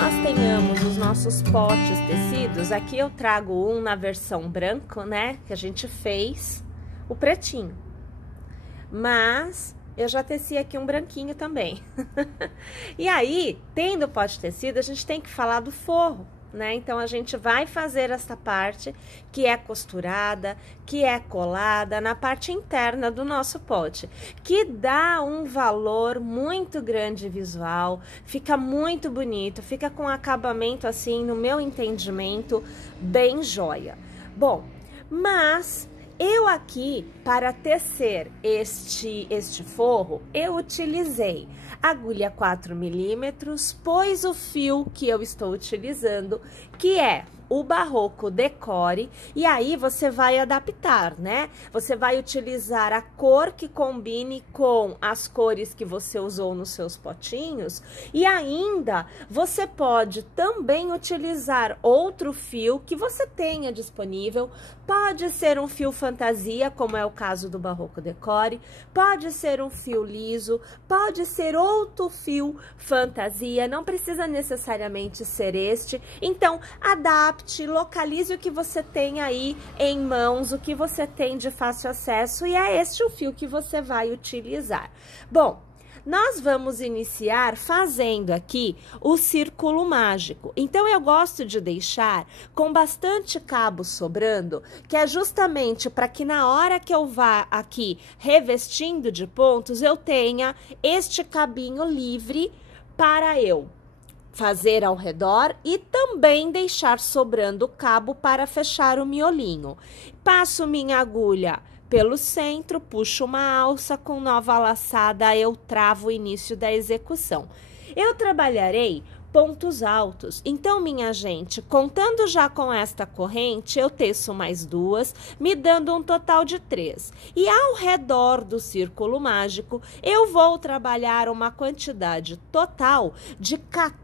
nós tenhamos os nossos potes tecidos, aqui eu trago um na versão branco, né, que a gente fez o pretinho. Mas eu já teci aqui um branquinho também. E aí, tendo o pote tecido, a gente tem que falar do forro, né? Então, a gente vai fazer essa parte que é costurada, que é colada na parte interna do nosso pote, que dá um valor muito grande visual, fica muito bonito, fica com acabamento assim, no meu entendimento, bem joia. Bom, mas eu aqui, para tecer este forro, eu utilizei agulha 4 milímetros, pois o fio que eu estou utilizando, que é o Barroco Decore, e aí você vai adaptar, né? Você vai utilizar a cor que combine com as cores que você usou nos seus potinhos, e ainda você pode também utilizar outro fio que você tenha disponível. Pode ser um fio fantasia, como é o caso do Barroco Decore, pode ser um fio liso, pode ser outro fio fantasia, não precisa necessariamente ser este. Então, adapte, localize o que você tem aí em mãos, o que você tem de fácil acesso, e é este o fio que você vai utilizar. Bom, nós vamos iniciar fazendo aqui o círculo mágico. Então, eu gosto de deixar com bastante cabo sobrando, que é justamente para que na hora que eu vá aqui revestindo de pontos, eu tenha este cabinho livre para eu fazer ao redor e também deixar sobrando o cabo para fechar o miolinho. Passo minha agulha pelo centro, puxo uma alça, com nova laçada eu travo o início da execução. Eu trabalharei pontos altos, então, minha gente, contando já com esta corrente, eu teço mais duas, me dando um total de 3. E ao redor do círculo mágico, eu vou trabalhar uma quantidade total de 14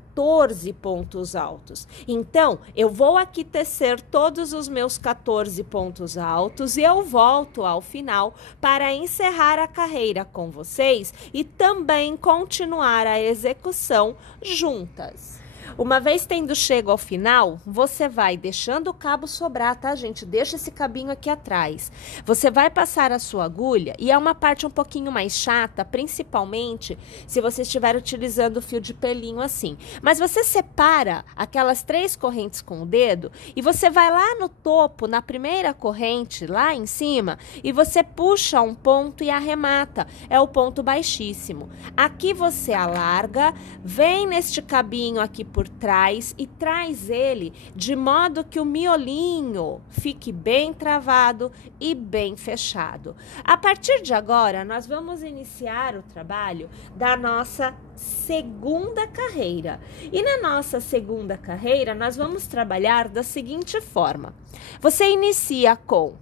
pontos altos. Então, eu vou aqui tecer todos os meus 14 pontos altos e eu volto ao final para encerrar a carreira com vocês e também continuar a execução juntas. Uma vez tendo chego ao final, você vai deixando o cabo sobrar, tá, gente? Deixa esse cabinho aqui atrás. Você vai passar a sua agulha, e é uma parte um pouquinho mais chata, principalmente se você estiver utilizando o fio de pelinho assim. Mas você separa aquelas 3 correntes com o dedo, e você vai lá no topo, na primeira corrente, lá em cima, e você puxa um ponto e arremata. É o ponto baixíssimo. Aqui você alarga, vem neste cabinho aqui por trás e traz ele de modo que o miolinho fique bem travado e bem fechado. A partir de agora, nós vamos iniciar o trabalho da nossa segunda carreira. E na nossa segunda carreira, nós vamos trabalhar da seguinte forma. Você inicia com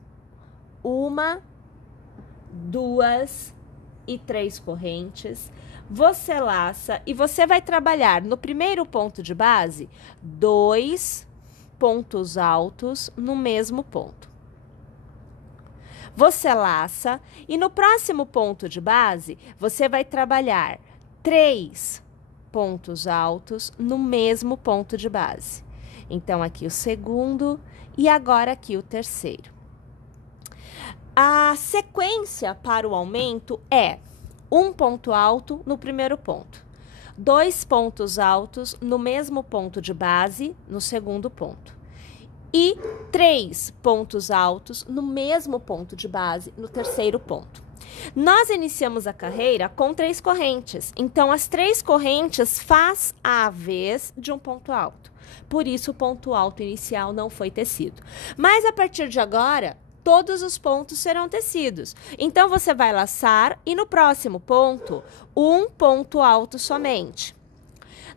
1, 2 e 3 correntes. Você laça e você vai trabalhar no primeiro ponto de base 2 pontos altos no mesmo ponto. Você laça e no próximo ponto de base você vai trabalhar 3 pontos altos no mesmo ponto de base. Então, aqui o segundo e agora aqui o terceiro. A sequência para o aumento é 1 ponto alto no primeiro ponto, 2 pontos altos no mesmo ponto de base no segundo ponto e 3 pontos altos no mesmo ponto de base no terceiro ponto. Nós iniciamos a carreira com 3 correntes, então as 3 correntes faz a vez de um ponto alto. Por isso o ponto alto inicial não foi tecido. Mas a partir de agora, todos os pontos serão tecidos. Então, você vai laçar e no próximo ponto, 1 ponto alto somente.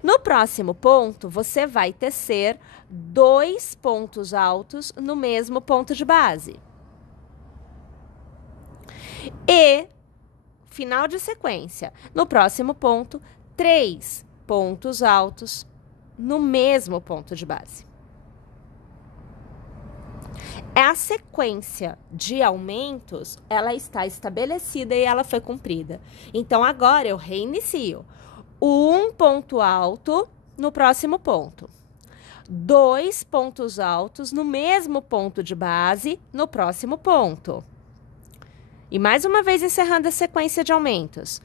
No próximo ponto, você vai tecer 2 pontos altos no mesmo ponto de base. E, final de sequência, no próximo ponto, 3 pontos altos no mesmo ponto de base. A sequência de aumentos, ela está estabelecida e ela foi cumprida. Então, agora eu reinicio. 1 ponto alto no próximo ponto. 2 pontos altos no mesmo ponto de base no próximo ponto. E mais uma vez encerrando a sequência de aumentos.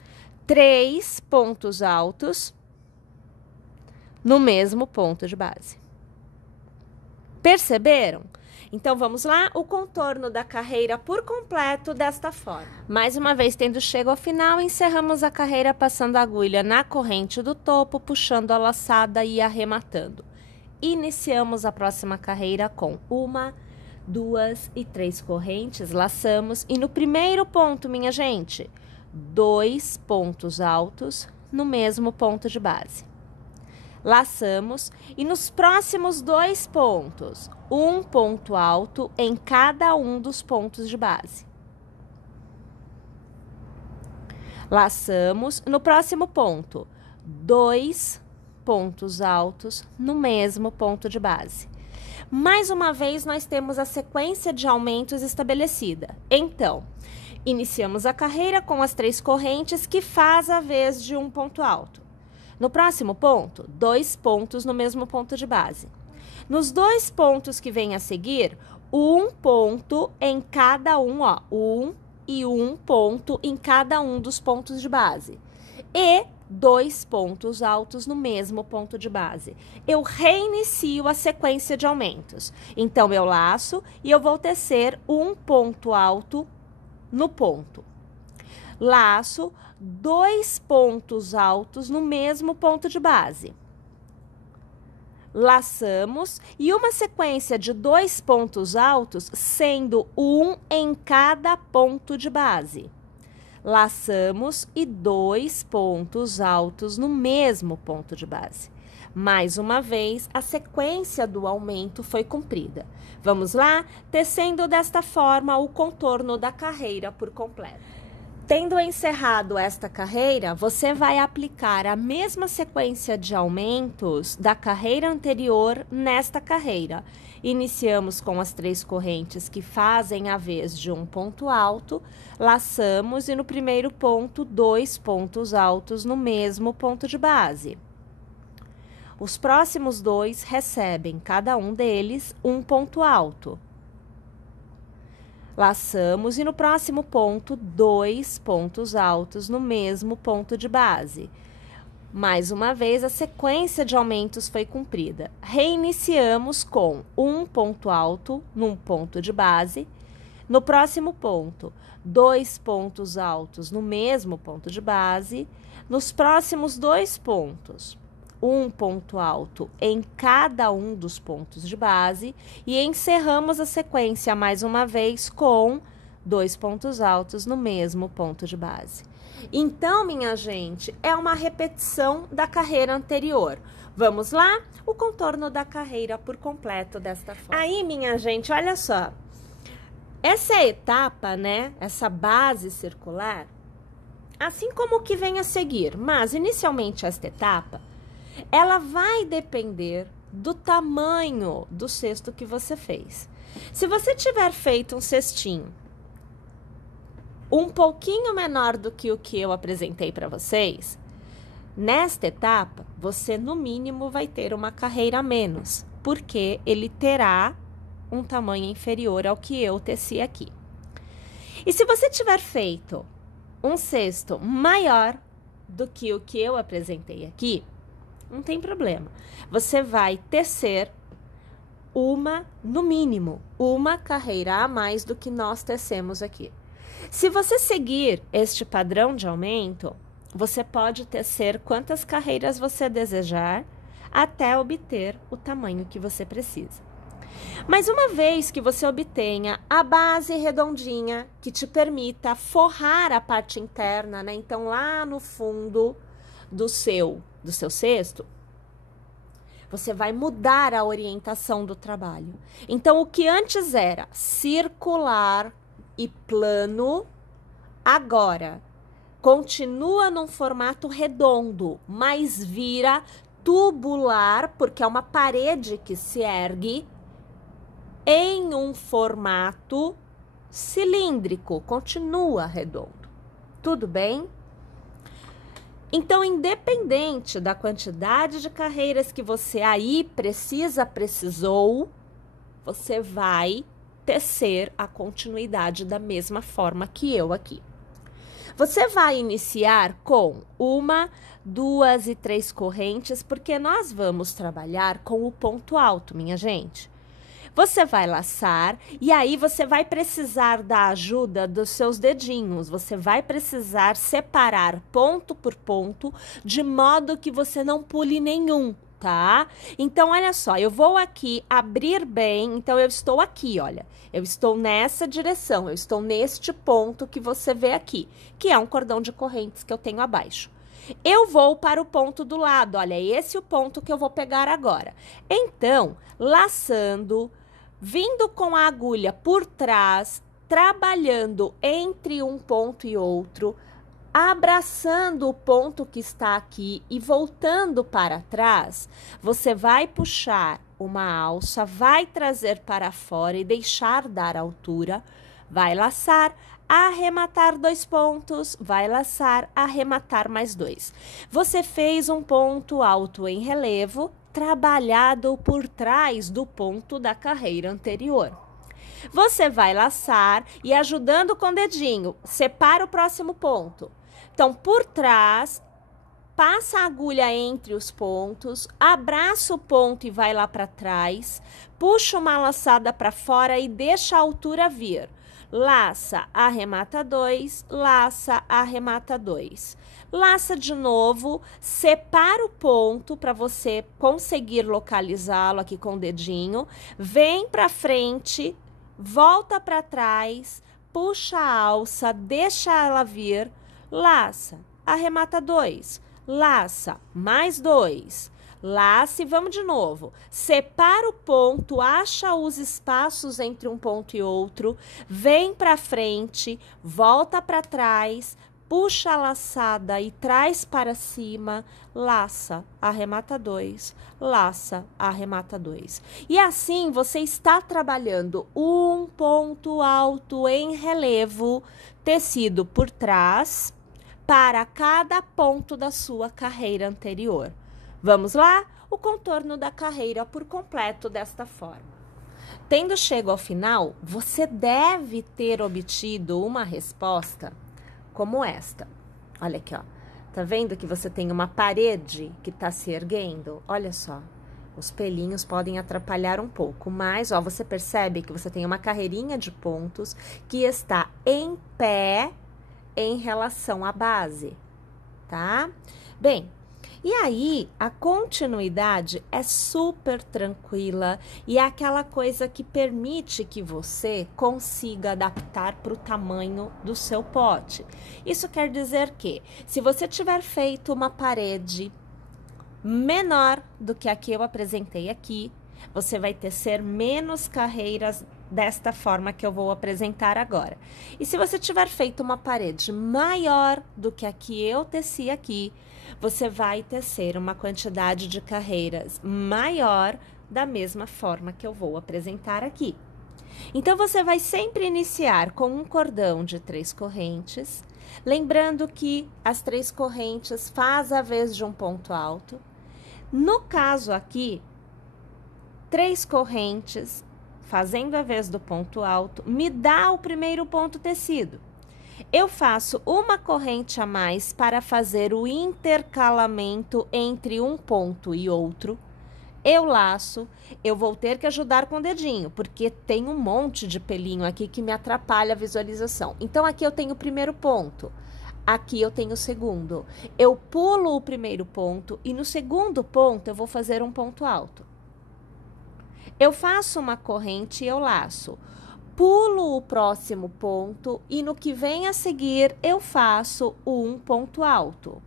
3 pontos altos no mesmo ponto de base. Perceberam? Então, vamos lá, o contorno da carreira por completo desta forma. Mais uma vez, tendo chego ao final, encerramos a carreira passando a agulha na corrente do topo, puxando a laçada e arrematando. Iniciamos a próxima carreira com 1, 2 e 3 correntes, laçamos. E no primeiro ponto, minha gente, 2 pontos altos no mesmo ponto de base. Laçamos e nos próximos 2 pontos, 1 ponto alto em cada um dos pontos de base. Laçamos no próximo ponto, 2 pontos altos no mesmo ponto de base. Mais uma vez, nós temos a sequência de aumentos estabelecida. Então, iniciamos a carreira com as 3 correntes que faz a vez de 1 ponto alto. No próximo ponto, 2 pontos no mesmo ponto de base. Nos 2 pontos que vêm a seguir, 1 ponto em cada um, ó, 1 e 1 ponto em cada um dos pontos de base. E 2 pontos altos no mesmo ponto de base. Eu reinicio a sequência de aumentos. Então, eu laço e eu vou tecer 1 ponto alto no ponto. Laço 2 pontos altos no mesmo ponto de base. Laçamos e uma sequência de 2 pontos altos, sendo 1 em cada ponto de base. Laçamos e 2 pontos altos no mesmo ponto de base. Mais uma vez, a sequência do aumento foi cumprida. Vamos lá? Tecendo desta forma o contorno da carreira por completo. Tendo encerrado esta carreira, você vai aplicar a mesma sequência de aumentos da carreira anterior nesta carreira. Iniciamos com as 3 correntes que fazem a vez de 1 ponto alto, laçamos e no primeiro ponto, 2 pontos altos no mesmo ponto de base. Os próximos 2 recebem, cada um deles, 1 ponto alto. Laçamos e no próximo ponto, 2 pontos altos no mesmo ponto de base. Mais uma vez, a sequência de aumentos foi cumprida. Reiniciamos com 1 ponto alto num ponto de base. No próximo ponto, 2 pontos altos no mesmo ponto de base. Nos próximos 2 pontos, 1 ponto alto em cada um dos pontos de base e encerramos a sequência mais uma vez com 2 pontos altos no mesmo ponto de base. Então, minha gente, é uma repetição da carreira anterior. Vamos lá? O contorno da carreira por completo desta forma. Aí, minha gente, olha só. Essa etapa, né, essa base circular, assim como o que vem a seguir, mas inicialmente esta etapa, ela vai depender do tamanho do cesto que você fez. Se você tiver feito um cestinho um pouquinho menor do que o que eu apresentei para vocês, nesta etapa, você no mínimo vai ter uma carreira a menos, porque ele terá um tamanho inferior ao que eu teci aqui. E se você tiver feito um cesto maior do que o que eu apresentei aqui, não tem problema. Você vai tecer no mínimo, uma carreira a mais do que nós tecemos aqui. Se você seguir este padrão de aumento, você pode tecer quantas carreiras você desejar até obter o tamanho que você precisa. Mas uma vez que você obtenha a base redondinha que te permita forrar a parte interna, né? Então, lá no fundo do seu cesto, você vai mudar a orientação do trabalho. Então, o que antes era circular e plano, agora continua num formato redondo, mas vira tubular, porque é uma parede que se ergue em um formato cilíndrico, continua redondo. Tudo bem? Então, independente da quantidade de carreiras que você aí precisou, você vai tecer a continuidade da mesma forma que eu aqui. Você vai iniciar com 1, 2 e 3 correntes, porque nós vamos trabalhar com o ponto alto, minha gente. Você vai laçar e aí você vai precisar da ajuda dos seus dedinhos. Você vai precisar separar ponto por ponto, de modo que você não pule nenhum, tá? Então, olha só, eu vou aqui abrir bem. Então, eu estou aqui, olha. Eu estou nessa direção, eu estou neste ponto que você vê aqui, que é um cordão de correntes que eu tenho abaixo. Eu vou para o ponto do lado, olha, esse é o ponto que eu vou pegar agora. Então, laçando, vindo com a agulha por trás, trabalhando entre um ponto e outro, abraçando o ponto que está aqui e voltando para trás, você vai puxar uma alça, vai trazer para fora e deixar dar altura, vai laçar, arrematar 2 pontos, vai laçar, arrematar mais 2. Você fez um ponto alto em relevo, trabalhado por trás do ponto da carreira anterior. Você vai laçar e ajudando com o dedinho, separa o próximo ponto. Então, por trás, passa a agulha entre os pontos, abraça o ponto e vai lá para trás, puxa uma laçada para fora e deixa a altura vir. Laça, arremata 2, laça, arremata 2. Laça de novo, separa o ponto para você conseguir localizá-lo aqui com o dedinho, vem para frente, volta para trás, puxa a alça, deixa ela vir, laça, arremata 2, laça, mais 2, laça e vamos de novo. Separa o ponto, acha os espaços entre um ponto e outro, vem para frente, volta para trás, puxa a laçada e traz para cima, laça, arremata 2, laça, arremata 2. E assim você está trabalhando um ponto alto em relevo, tecido por trás, para cada ponto da sua carreira anterior. Vamos lá? O contorno da carreira por completo desta forma. Tendo chego ao final, você deve ter obtido uma resposta como esta. Olha aqui, ó. Tá vendo que você tem uma parede que tá se erguendo? Olha só. Os pelinhos podem atrapalhar um pouco, mas, ó, você percebe que você tem uma carreirinha de pontos que está em pé em relação à base, tá? Bem, e aí a continuidade é super tranquila e é aquela coisa que permite que você consiga adaptar para o tamanho do seu pote. Isso quer dizer que, se você tiver feito uma parede menor do que a que eu apresentei aqui, você vai tecer menos carreiras desta forma que eu vou apresentar agora. E se você tiver feito uma parede maior do que a que eu teci aqui, você vai tecer uma quantidade de carreiras maior da mesma forma que eu vou apresentar aqui. Então, você vai sempre iniciar com um cordão de 3 correntes, lembrando que as 3 correntes faz a vez de um ponto alto. No caso aqui, 3 correntes, fazendo a vez do ponto alto, me dá o primeiro ponto tecido. Eu faço uma corrente a mais para fazer o intercalamento entre um ponto e outro. Eu laço, eu vou ter que ajudar com o dedinho, porque tem um monte de pelinho aqui que me atrapalha a visualização. Então, aqui eu tenho o primeiro ponto. Aqui eu tenho o segundo. Eu pulo o primeiro ponto e no segundo ponto eu vou fazer um ponto alto. Eu faço uma corrente e eu laço. Pulo o próximo ponto e no que vem a seguir eu faço um ponto alto.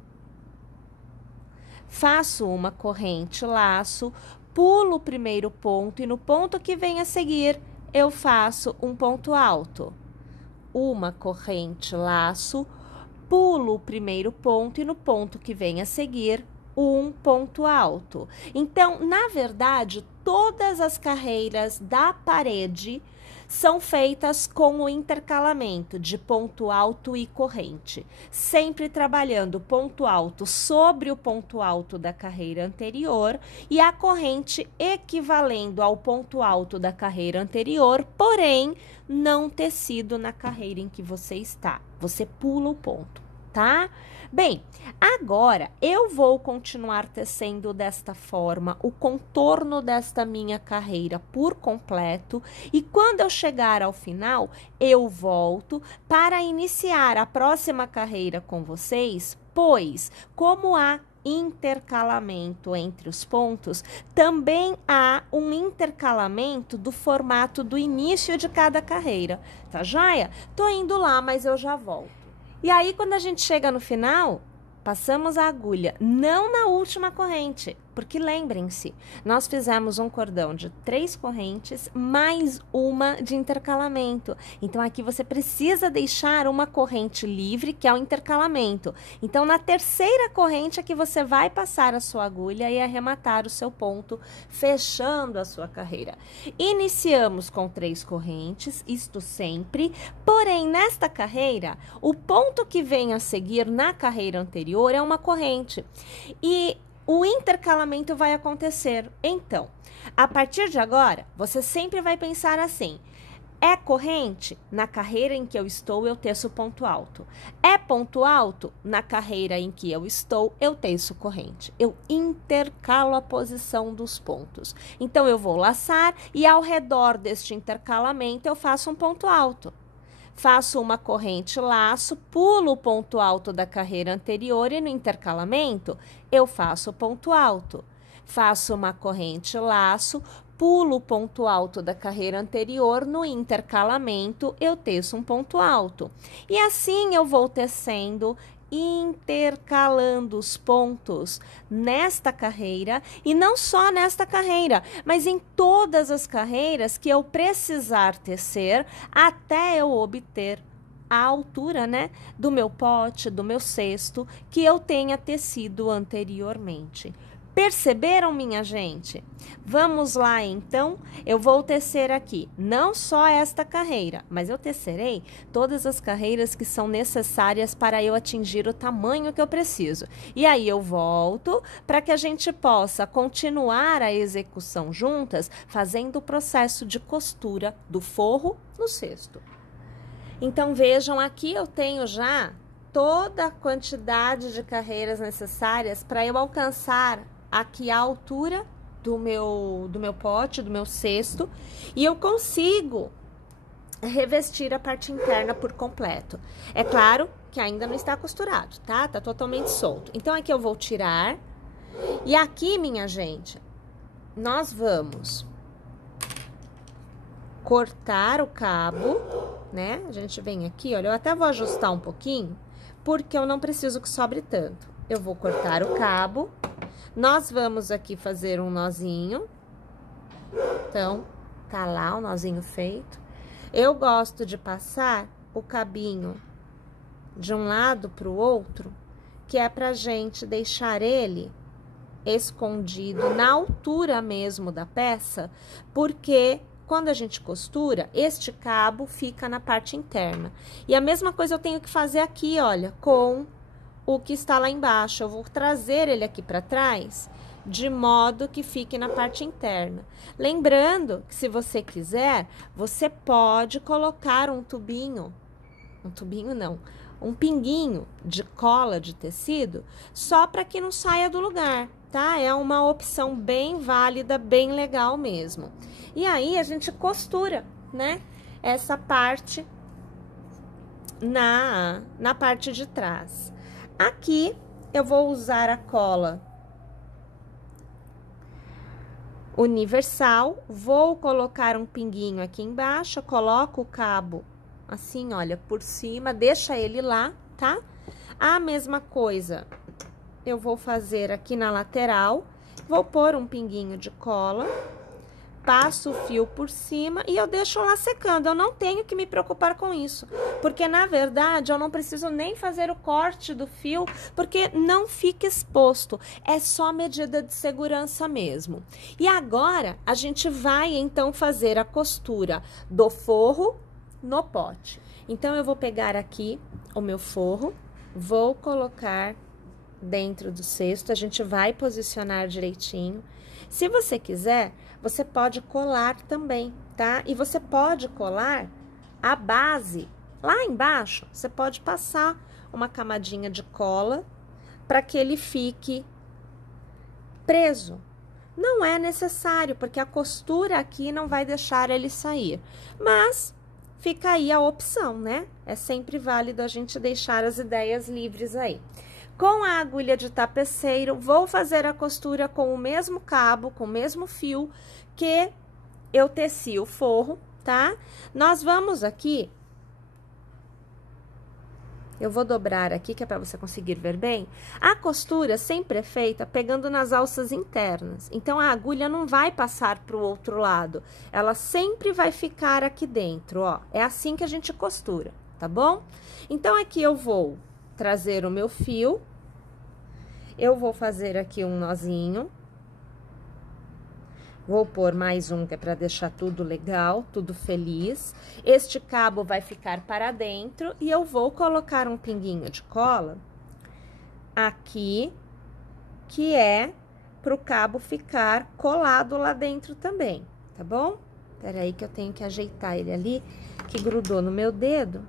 Faço uma corrente, laço, pulo o primeiro ponto e no ponto que vem a seguir eu faço um ponto alto. Uma corrente, laço, pulo o primeiro ponto e no ponto que vem a seguir um ponto alto. Então, na verdade, todas as carreiras da parede são feitas com o intercalamento de ponto alto e corrente, sempre trabalhando o ponto alto sobre o ponto alto da carreira anterior e a corrente equivalendo ao ponto alto da carreira anterior, porém não tecido na carreira em que você está. Você pula o ponto, tá? Bem, agora eu vou continuar tecendo desta forma o contorno desta minha carreira por completo e quando eu chegar ao final, eu volto para iniciar a próxima carreira com vocês, pois como há intercalamento entre os pontos, também há um intercalamento do formato do início de cada carreira, tá joia? Tô indo lá, mas eu já volto. E aí, quando a gente chega no final, passamos a agulha, não na última corrente, porque lembrem-se, nós fizemos um cordão de 3 correntes mais uma de intercalamento. Então, aqui você precisa deixar uma corrente livre, que é o intercalamento. Então, na terceira corrente é que você vai passar a sua agulha e arrematar o seu ponto, fechando a sua carreira. Iniciamos com 3 correntes, isto sempre, porém, nesta carreira, o ponto que vem a seguir na carreira anterior é uma corrente. E o intercalamento vai acontecer. Então, a partir de agora, você sempre vai pensar assim: é corrente? Na carreira em que eu estou, eu teço ponto alto. É ponto alto? Na carreira em que eu estou, eu teço corrente. Eu intercalo a posição dos pontos. Então, eu vou laçar e ao redor deste intercalamento, eu faço um ponto alto. Faço uma corrente laço, pulo o ponto alto da carreira anterior e no intercalamento eu faço o ponto alto. Faço uma corrente laço, pulo o ponto alto da carreira anterior, no intercalamento eu teço um ponto alto. E assim eu vou tecendo, intercalando os pontos nesta carreira e não só nesta carreira, mas em todas as carreiras que eu precisar tecer até eu obter a altura, né, do meu pote, do meu cesto que eu tenha tecido anteriormente. Perceberam, minha gente? Vamos lá, então. Eu vou tecer aqui não só esta carreira, mas eu tecerei todas as carreiras que são necessárias para eu atingir o tamanho que eu preciso. E aí eu volto para que a gente possa continuar a execução juntas, fazendo o processo de costura do forro no cesto. Então, vejam, aqui eu tenho já toda a quantidade de carreiras necessárias para eu alcançar aqui a altura do meu pote, do meu cesto, e eu consigo revestir a parte interna por completo. É claro que ainda não está costurado, tá? Tá totalmente solto. Então, aqui eu vou tirar, e aqui, minha gente, nós vamos cortar o cabo, né? A gente vem aqui, olha, eu até vou ajustar um pouquinho, porque eu não preciso que sobre tanto. Eu vou cortar o cabo. Nós vamos aqui fazer um nozinho. Então, tá lá o nozinho feito. Eu gosto de passar o cabinho de um lado pro outro, que é pra gente deixar ele escondido na altura mesmo da peça, porque quando a gente costura, este cabo fica na parte interna. E a mesma coisa eu tenho que fazer aqui, olha, com o que está lá embaixo. Eu vou trazer ele aqui para trás, de modo que fique na parte interna. Lembrando que, se você quiser, você pode colocar um pinguinho de cola de tecido, só para que não saia do lugar, tá? É uma opção bem válida, bem legal mesmo. E aí, a gente costura, né? Essa parte na parte de trás. Aqui, eu vou usar a cola universal, vou colocar um pinguinho aqui embaixo, coloco o cabo assim, olha, por cima, deixa ele lá, tá? A mesma coisa eu vou fazer aqui na lateral, vou pôr um pinguinho de cola, passo o fio por cima e eu deixo lá secando. Eu não tenho que me preocupar com isso, porque na verdade eu não preciso nem fazer o corte do fio, porque não fica exposto. É só medida de segurança mesmo. E agora a gente vai então fazer a costura do forro no pote. Então eu vou pegar aqui o meu forro, vou colocar dentro do cesto, a gente vai posicionar direitinho. Se você quiser, você pode colar também, tá? E você pode colar a base lá embaixo. Você pode passar uma camadinha de cola para que ele fique preso. Não é necessário, porque a costura aqui não vai deixar ele sair. Mas fica aí a opção, né? É sempre válido a gente deixar as ideias livres aí. Com a agulha de tapeceiro, vou fazer a costura com o mesmo cabo, com o mesmo fio que eu teci o forro, tá? Nós vamos aqui, eu vou dobrar aqui, que é para você conseguir ver bem. A costura sempre é feita pegando nas alças internas, então a agulha não vai passar para o outro lado, ela sempre vai ficar aqui dentro, ó. É assim que a gente costura, tá bom? Então, aqui eu vou trazer o meu fio, eu vou fazer aqui um nozinho, vou pôr mais um, que é para deixar tudo legal, tudo feliz. Este cabo vai ficar para dentro e eu vou colocar um pinguinho de cola aqui, que é pro cabo ficar colado lá dentro também, tá bom? Peraí que eu tenho que ajeitar ele ali, que grudou no meu dedo.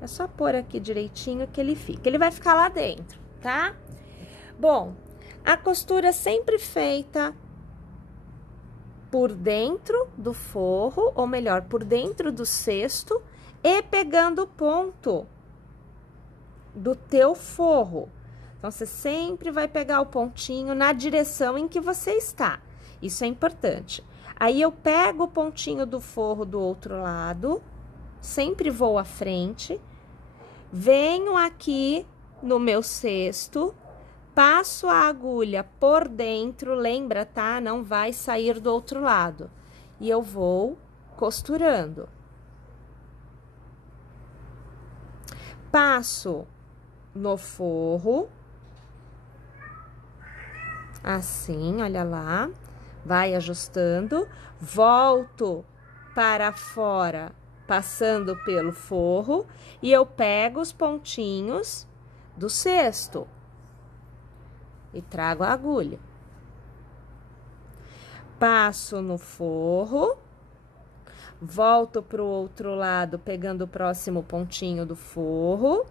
É só pôr aqui direitinho que ele fica. Ele vai ficar lá dentro, tá? Bom, a costura é sempre feita por dentro do forro, ou melhor, por dentro do cesto e pegando o ponto do teu forro. Então, você sempre vai pegar o pontinho na direção em que você está. Isso é importante. Aí, eu pego o pontinho do forro do outro lado, sempre vou à frente, venho aqui no meu cesto, passo a agulha por dentro, lembra, tá? Não vai sair do outro lado. E eu vou costurando. Passo no forro, assim, olha lá, vai ajustando, volto para fora, passando pelo forro, e eu pego os pontinhos do cesto e trago a agulha. Passo no forro, volto pro outro lado, pegando o próximo pontinho do forro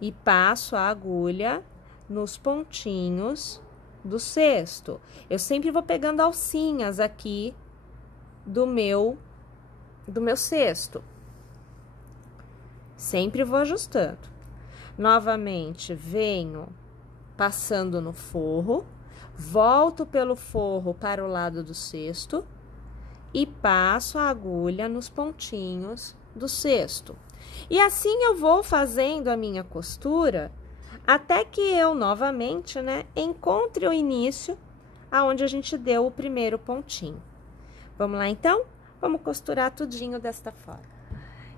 e passo a agulha nos pontinhos do cesto. Eu sempre vou pegando alcinhas aqui do meu cesto. Sempre vou ajustando. Novamente, venho passando no forro, volto pelo forro para o lado do cesto e passo a agulha nos pontinhos do cesto. E assim eu vou fazendo a minha costura até que eu novamente, né, encontre o início aonde a gente deu o primeiro pontinho. Vamos lá então? Vamos costurar tudinho desta forma.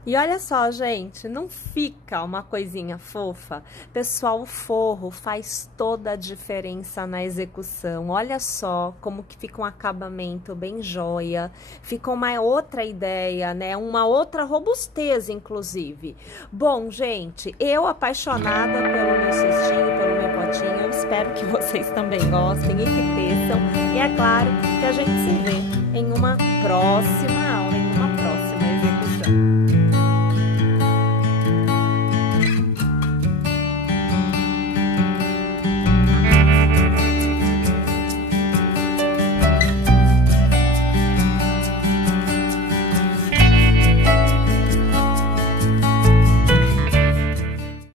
E olha só, gente, não fica uma coisinha fofa? Pessoal, o forro faz toda a diferença na execução. Olha só como que fica um acabamento bem joia. Fica uma outra ideia, né? Uma outra robustez, inclusive. Bom, gente, eu apaixonada pelo meu cestinho, pelo meu potinho. Eu espero que vocês também gostem e que peçam. E é claro que a gente se vê em uma próxima aula, em uma próxima execução.